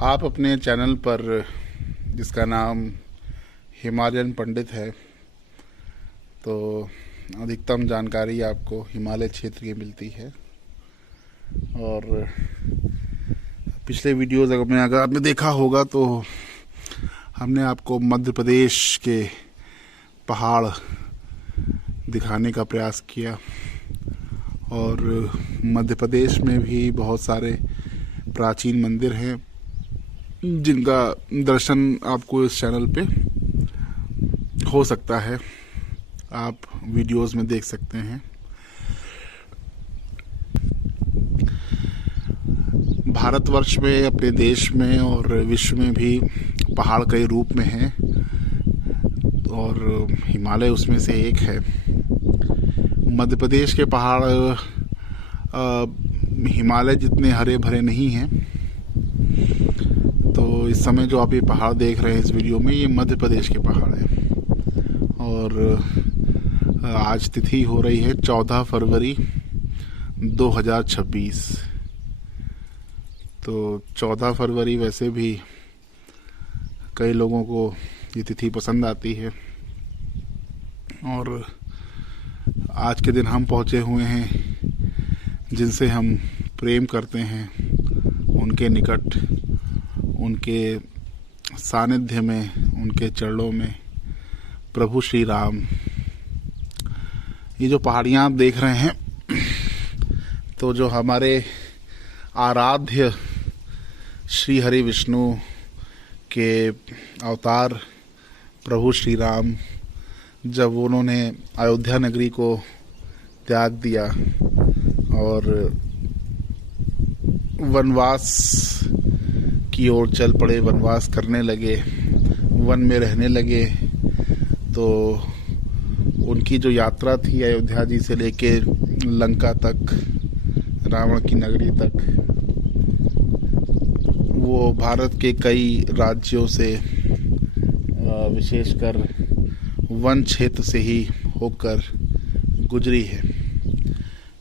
आप अपने चैनल पर जिसका नाम हिमालयन पंडित है, तो अधिकतम जानकारी आपको हिमालय क्षेत्र की मिलती है। और पिछले वीडियोज़ अगर आपने देखा होगा तो हमने आपको मध्य प्रदेश के पहाड़ दिखाने का प्रयास किया। और मध्य प्रदेश में भी बहुत सारे प्राचीन मंदिर हैं जिनका दर्शन आपको इस चैनल पे हो सकता है, आप वीडियोस में देख सकते हैं। भारतवर्ष में, अपने देश में और विश्व में भी पहाड़ कई रूप में हैं और हिमालय उसमें से एक है। मध्य प्रदेश के पहाड़ हिमालय जितने हरे भरे नहीं हैं। तो इस समय जो आप ये पहाड़ देख रहे हैं इस वीडियो में, ये मध्य प्रदेश के पहाड़ हैं। और आज तिथि हो रही है 14 फरवरी 2026। तो 14 फरवरी वैसे भी कई लोगों को ये तिथि पसंद आती है। और आज के दिन हम पहुँचे हुए हैं जिनसे हम प्रेम करते हैं, उनके निकट, उनके सानिध्य में, उनके चरणों में, प्रभु श्री राम। ये जो पहाड़ियाँ आप देख रहे हैं, तो जो हमारे आराध्य श्री हरि विष्णु के अवतार प्रभु श्री राम, जब उन्होंने अयोध्या नगरी को त्याग दिया और वनवास की ओर चल पड़े, वनवास करने लगे, वन में रहने लगे, तो उनकी जो यात्रा थी अयोध्या जी से लेके लंका तक, रावण की नगरी तक, वो भारत के कई राज्यों से, विशेषकर वन क्षेत्र से ही होकर गुजरी है।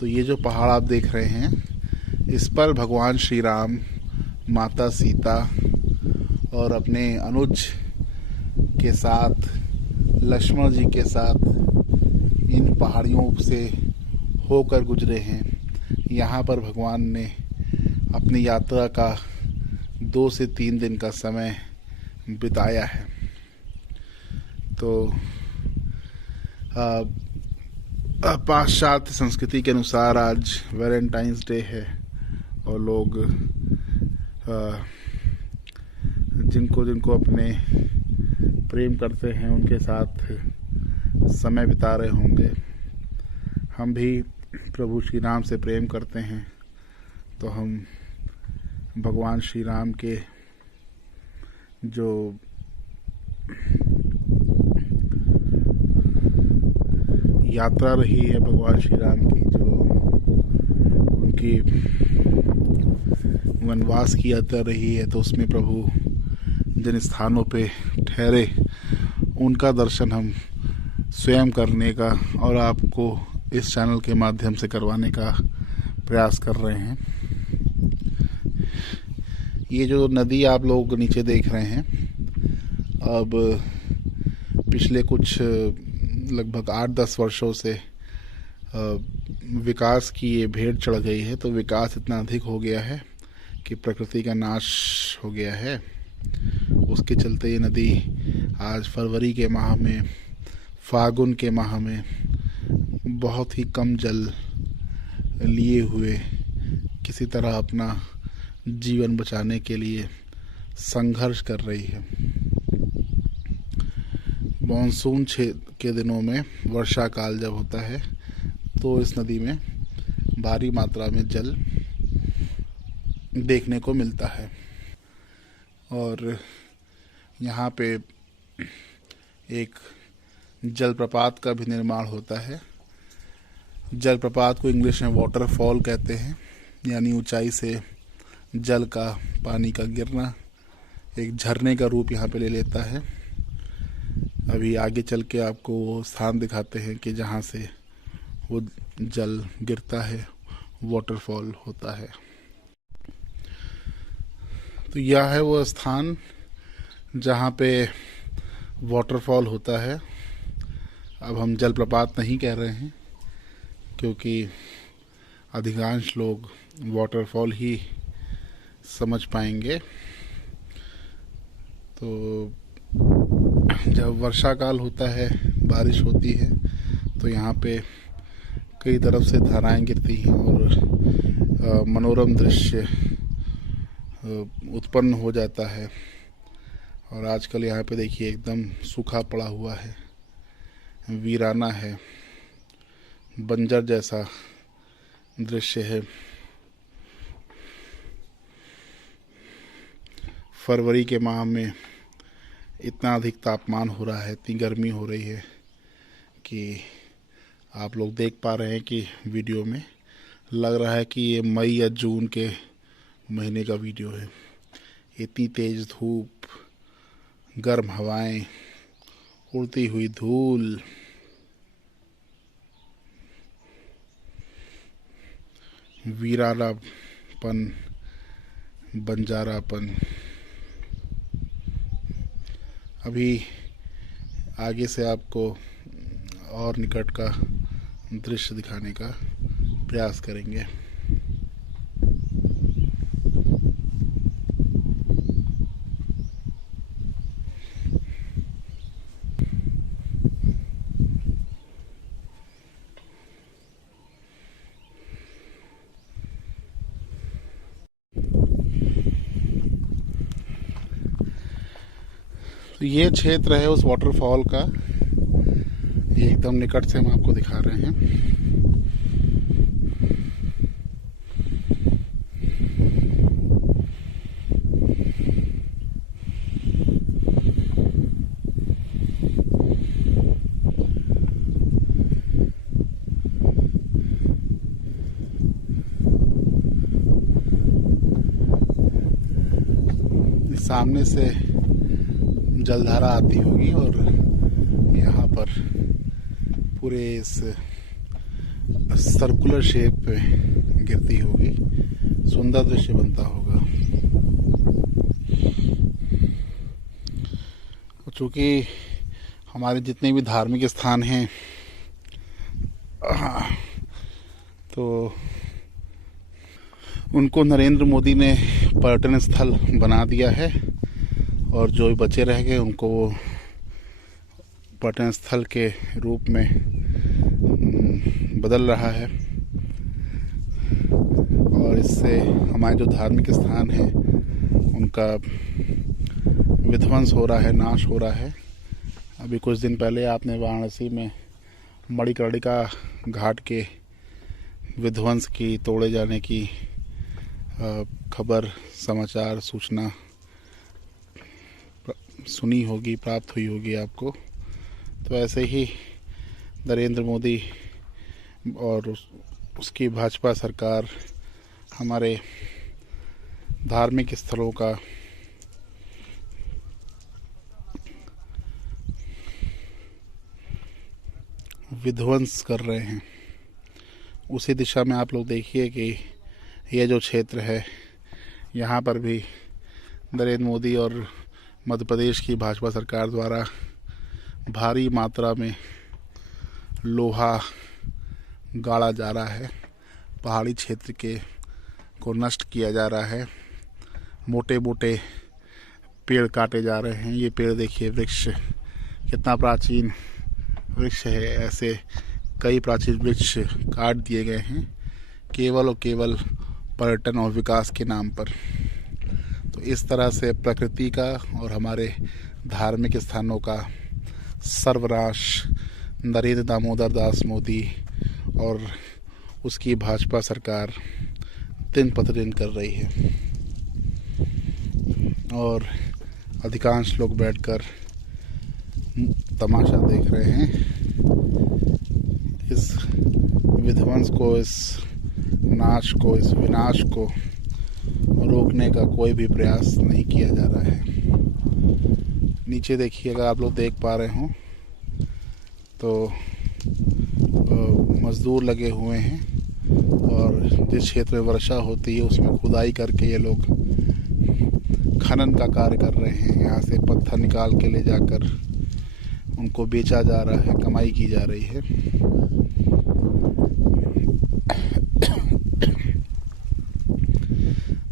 तो ये जो पहाड़ आप देख रहे हैं, इस पर भगवान श्री राम, माता सीता और अपने अनुज के साथ, लक्ष्मण जी के साथ इन पहाड़ियों से होकर गुजरे हैं। यहाँ पर भगवान ने अपनी यात्रा का 2 से 3 दिन का समय बिताया है। तो पाश्चात्य संस्कृति के अनुसार आज वैलेंटाइंस डे है और लोग जिनको जिनको अपने प्रेम करते हैं उनके साथ समय बिता रहे होंगे। हम भी प्रभु श्री राम से प्रेम करते हैं, तो हम भगवान श्री राम के जो यात्रा रही है, भगवान श्री राम की जो उनकी वनवास की यात्रा रही है, तो उसमें प्रभु जिन स्थानों पे ठहरे उनका दर्शन हम स्वयं करने का और आपको इस चैनल के माध्यम से करवाने का प्रयास कर रहे हैं। ये जो नदी आप लोग नीचे देख रहे हैं, अब पिछले कुछ लगभग 8-10 वर्षों से विकास की ये भेंट चढ़ गई है। तो विकास इतना अधिक हो गया है कि प्रकृति का नाश हो गया है। उसके चलते ये नदी आज फरवरी के माह में, फागुन के माह में बहुत ही कम जल लिए हुए किसी तरह अपना जीवन बचाने के लिए संघर्ष कर रही है। मॉनसून के दिनों में, वर्षा काल जब होता है, तो इस नदी में भारी मात्रा में जल देखने को मिलता है। और यहाँ पे एक जलप्रपात का भी निर्माण होता है। जलप्रपात को इंग्लिश में वाटरफॉल कहते हैं, यानी ऊंचाई से जल का, पानी का गिरना एक झरने का रूप यहाँ पे ले लेता है। अभी आगे चल के आपको वो स्थान दिखाते हैं कि जहाँ से वो जल गिरता है, वाटरफॉल होता है। तो यह है वो स्थान जहाँ पे वाटरफॉल होता है। अब हम जलप्रपात नहीं कह रहे हैं, क्योंकि अधिकांश लोग वाटरफॉल ही समझ पाएंगे। तो जब वर्षा काल होता है, बारिश होती है, तो यहाँ पे कई तरफ से धाराएं गिरती हैं और मनोरम दृश्य उत्पन्न हो जाता है। और आजकल यहाँ पे देखिए एकदम सूखा पड़ा हुआ है, वीराना है, बंजर जैसा दृश्य है। फरवरी के माह में इतना अधिक तापमान हो रहा है, इतनी गर्मी हो रही है कि आप लोग देख पा रहे हैं कि वीडियो में लग रहा है कि ये मई या जून के महीने का वीडियो है। इतनी तेज धूप, गर्म हवाएं, उड़ती हुई धूल, वीरानापन, बंजारापन। अभी आगे से आपको और निकट का दृश्य दिखाने का प्रयास करेंगे। तो ये क्षेत्र है उस वाटरफॉल का। ये एकदम निकट से हम आपको दिखा रहे हैं। सामने से जलधारा आती होगी और यहाँ पर पूरे इस सर्कुलर शेप पे गिरती होगी। सुंदर दृश्य बनता होगा। चूँकि हमारे जितने भी धार्मिक स्थान हैं, तो उनको नरेंद्र मोदी ने पर्यटन स्थल बना दिया है और जो बचे रह गए उनको वो पर्यटन स्थल के रूप में बदल रहा है। और इससे हमारे जो धार्मिक स्थान हैं उनका विध्वंस हो रहा है, नाश हो रहा है। अभी कुछ दिन पहले आपने वाराणसी में मणिकर्णिका घाट के विध्वंस की, तोड़े जाने की खबर, समाचार, सूचना सुनी होगी, प्राप्त हुई होगी आपको। तो ऐसे ही नरेंद्र मोदी और उसकी भाजपा सरकार हमारे धार्मिक स्थलों का विध्वंस कर रहे हैं। उसी दिशा में आप लोग देखिए कि यह जो क्षेत्र है, यहाँ पर भी नरेंद्र मोदी और मध्य प्रदेश की भाजपा सरकार द्वारा भारी मात्रा में लोहा गाड़ा जा रहा है। पहाड़ी क्षेत्र को नष्ट किया जा रहा है। मोटे मोटे पेड़ काटे जा रहे हैं। ये पेड़ देखिए, वृक्ष कितना प्राचीन वृक्ष है। ऐसे कई प्राचीन वृक्ष काट दिए गए हैं केवल और केवल पर्यटन और विकास के नाम पर। तो इस तरह से प्रकृति का और हमारे धार्मिक स्थानों का सर्वनाश नरेंद्र दामोदर दास मोदी और उसकी भाजपा सरकार दिन प्रतिदिन कर रही है। और अधिकांश लोग बैठकर तमाशा देख रहे हैं। इस विध्वंस को, इस नाश को, इस विनाश को रोकने का कोई भी प्रयास नहीं किया जा रहा है। नीचे देखिए, अगर आप लोग देख पा रहे हो तो मजदूर लगे हुए हैं और जिस क्षेत्र में वर्षा होती है उसमें खुदाई करके ये लोग खनन का कार्य कर रहे हैं। यहाँ से पत्थर निकाल के ले जाकर उनको बेचा जा रहा है, कमाई की जा रही है।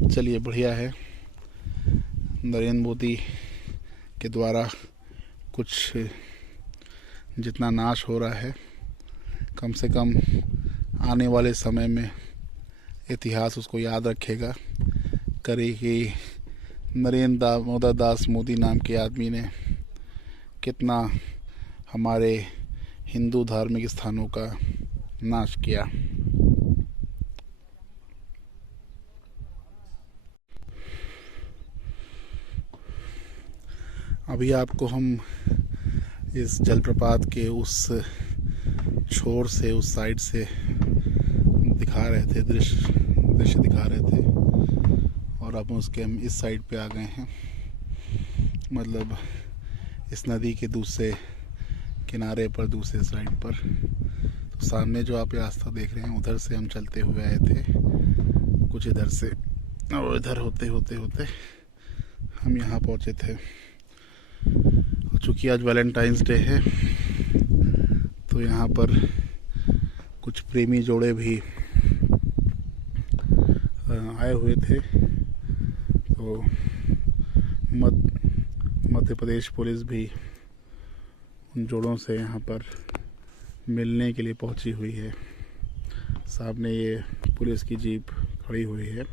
चलिए, बढ़िया है। नरेंद्र मोदी के द्वारा कुछ जितना नाश हो रहा है, कम से कम आने वाले समय में इतिहास उसको याद रखेगा करे कि नरेंद्र दामोदर दास मोदी नाम के आदमी ने कितना हमारे हिंदू धार्मिक स्थानों का नाश किया। अभी आपको हम इस जलप्रपात के उस छोर से, उस साइड से दिखा रहे थे, दृश्य दिखा रहे थे, और अब उसके हम इस साइड पे आ गए हैं, मतलब इस नदी के दूसरे किनारे पर, दूसरे साइड पर। तो सामने जो आप रास्ता देख रहे हैं, उधर से हम चलते हुए आए थे, कुछ इधर से, और इधर होते होते होते हम यहाँ पहुँचे थे। चूँकि आज वैलेंटाइंस डे है, तो यहाँ पर कुछ प्रेमी जोड़े भी आए हुए थे। तो मध्य प्रदेश पुलिस भी उन जोड़ों से यहाँ पर मिलने के लिए पहुँची हुई है। सामने ये पुलिस की जीप खड़ी हुई है।